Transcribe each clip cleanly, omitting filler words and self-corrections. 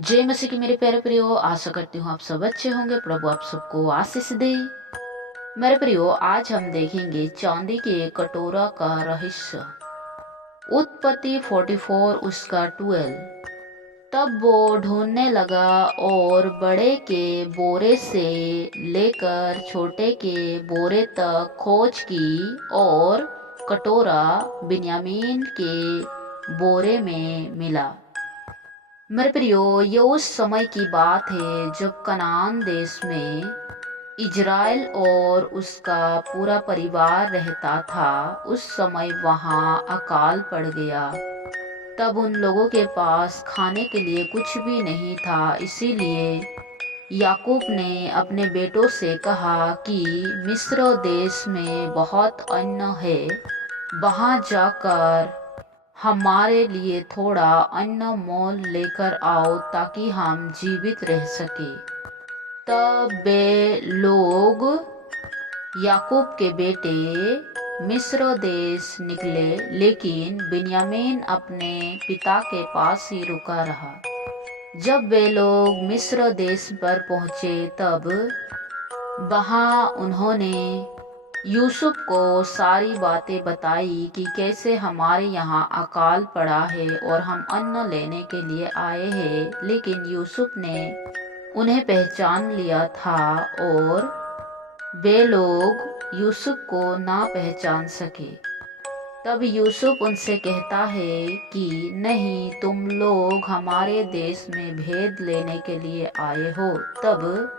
जय मसीह की मेरे प्यारे प्रियो, आशा करती हूँ आप सब अच्छे होंगे। प्रभु आप सबको आशीष दे। मेरे प्रियो, आज हम देखेंगे चांदी के कटोरा का रहस्य। उत्पत्ति 44 उसका 12। तब वो ढूंढने लगा और बड़े के बोरे से लेकर छोटे के बोरे तक खोज की और कटोरा बिन्यामीन के बोरे में मिला। मेरे प्रियो, ये उस समय की बात है जब कनान देश में इज़राइल और उसका पूरा परिवार रहता था। उस समय वहाँ अकाल पड़ गया। तब उन लोगों के पास खाने के लिए कुछ भी नहीं था। इसीलिए याकूब ने अपने बेटों से कहा कि मिस्र देश में बहुत अन्न है, वहाँ जाकर हमारे लिए थोड़ा अन्न मोल लेकर आओ ताकि हम जीवित रह सके। तब वे लोग याकूब के बेटे मिस्र देश निकले, लेकिन बिन्यामीन अपने पिता के पास ही रुका रहा। जब वे लोग मिस्र देश पर पहुँचे तब वहाँ उन्होंने यूसुफ को सारी बातें बताई कि कैसे हमारे यहाँ अकाल पड़ा है और हम अन्न लेने के लिए आए हैं। लेकिन यूसुफ ने उन्हें पहचान लिया था और वे लोग यूसुफ को ना पहचान सके। तब यूसुफ उनसे कहता है कि नहीं, तुम लोग हमारे देश में भेद लेने के लिए आए हो। तब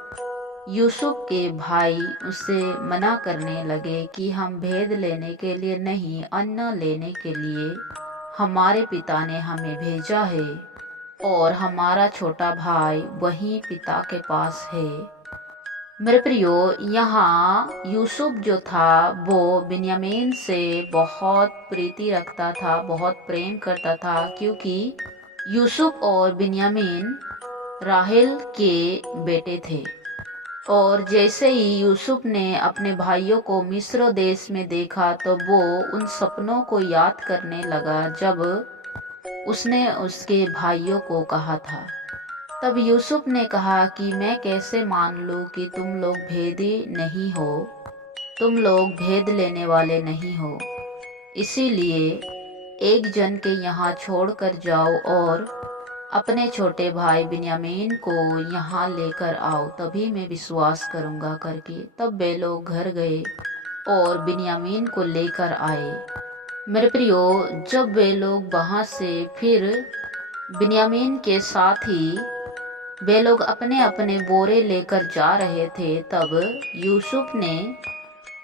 यूसुफ के भाई उसे मना करने लगे कि हम भेद लेने के लिए नहीं, अन्न लेने के लिए हमारे पिता ने हमें भेजा है और हमारा छोटा भाई वहीं पिता के पास है। मेरे प्रियो, यहाँ यूसुफ जो था वो बिन्यामीन से बहुत प्रीति रखता था, बहुत प्रेम करता था, क्योंकि यूसुफ और बिन्यामीन राहेल के बेटे थे। और जैसे ही यूसुफ ने अपने भाइयों को मिस्र देश में देखा तो वो उन सपनों को याद करने लगा जब उसने उसके भाइयों को कहा था। तब यूसुफ ने कहा कि मैं कैसे मान लूँ कि तुम लोग भेदी नहीं हो, तुम लोग भेद लेने वाले नहीं हो। इसीलिए एक जन के यहाँ छोड़कर जाओ और अपने छोटे भाई बिन्यामीन को यहाँ लेकर आओ, तभी मैं विश्वास करूँगा करके। तब वे लोग घर गए और बिन्यामीन को लेकर आए। मेरे प्रियो, जब वे लोग वहाँ से फिर बिन्यामीन के साथ ही वे लोग अपने अपने बोरे लेकर जा रहे थे, तब यूसुफ ने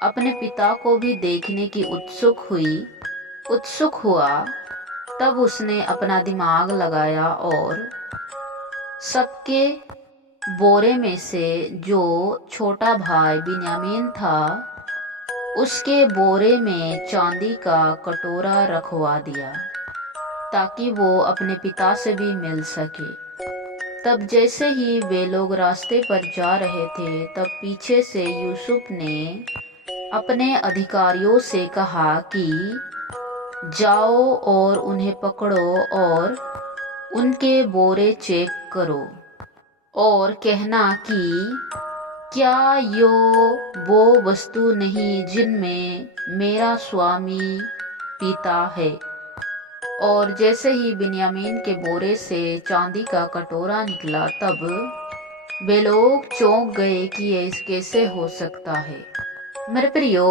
अपने पिता को भी देखने की उत्सुक हुआ। तब उसने अपना दिमाग लगाया और सबके बोरे में से जो छोटा भाई बिन्यामीन था उसके बोरे में चांदी का कटोरा रखवा दिया ताकि वो अपने पिता से भी मिल सके। तब जैसे ही वे लोग रास्ते पर जा रहे थे तब पीछे से यूसुफ ने अपने अधिकारियों से कहा कि जाओ और उन्हें पकड़ो और उनके बोरे चेक करो और कहना कि क्या यो वो वस्तु नहीं जिनमें मेरा स्वामी पीता है। और जैसे ही बिन्यामीन के बोरे से चांदी का कटोरा निकला तब वे लोग चौंक गए कि ये कैसे हो सकता है। मेरे प्रियो,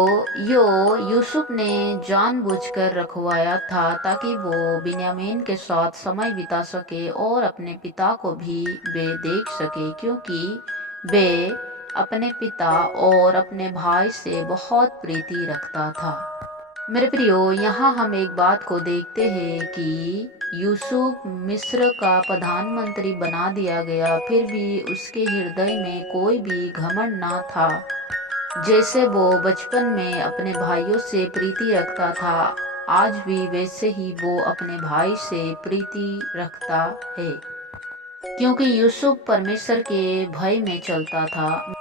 यूसुफ ने जानबूझकर रखवाया था ताकि वो बिन्यामीन के साथ समय बिता सके और अपने पिता को भी वे देख सके, क्योंकि वे अपने पिता और अपने भाई से बहुत प्रीति रखता था। मेरे प्रियो, यहाँ हम एक बात को देखते हैं कि यूसुफ मिस्र का प्रधानमंत्री बना दिया गया, फिर भी उसके हृदय में कोई भी घमंड ना था। जैसे वो बचपन में अपने भाइयों से प्रीति रखता था, आज भी वैसे ही वो अपने भाई से प्रीति रखता है, क्योंकि यूसुफ परमेश्वर के भय में चलता था।